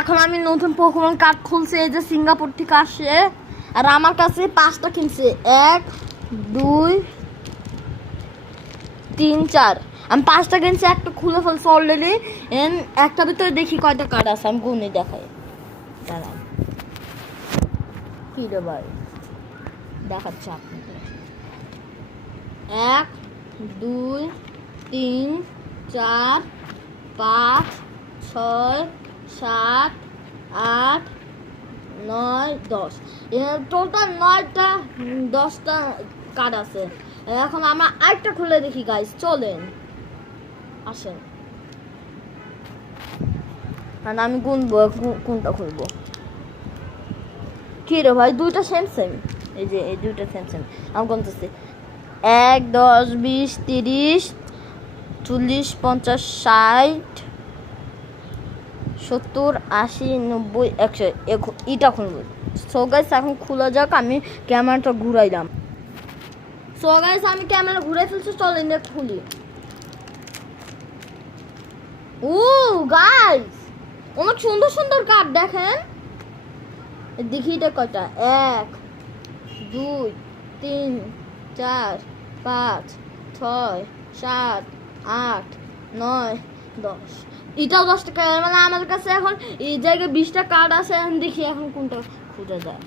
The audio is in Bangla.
এখন আমি নতুন পোকেমন কার্ড খুলছি, এই যে সিঙ্গাপুর থেকে আসে। আর আমার কাছে 5টা কিনছে, 1 2 3 4। আমি 5টা কিনছি, একটা খুলে ফেলছি অলরেডি। একটা ভিতরে দেখি কয়টা কার্ড আছে, আমি গুনে দেখাই। দাঁড়ান, কি রে ভাই, দেখাচ্ছি আপনাকে। 1 2 3 4 5 6 7 8 9 10। টোটাল 9টা 10টা কার্ড আছে। এখন আমরা আরেকটা খুলে দেখি গাইস, চলেন আসেন। আর আমি গুনবো কোনটা খুলবো। কি রে ভাই, দুইটা সেম সেম। এই যে এই দুইটা সেম সেম। আমি গুনতেছি 1 10 20 30 40 50 60 70 80 90 100। এটা খুলবো। সো গাইস এখন খোলা যাক, আমি ক্যামেরাটা ঘুরাইলাম। সো গাইস আমি ক্যামেরা ঘুরে ফেলছি, চলেন এটা খুলি। ও গাইস, অনেক সুন্দর সুন্দর কার্ড দেখেন। দেখি এটা কয়টা, 1 2 3 4 5 6 7 8 9 10। এটাও 10টা কার্ড, মানে আমার কাছে এখন এই জায়গায় 20টা কার্ড আছে। এখন দেখি এখন কোনটা খুঁজে যায়।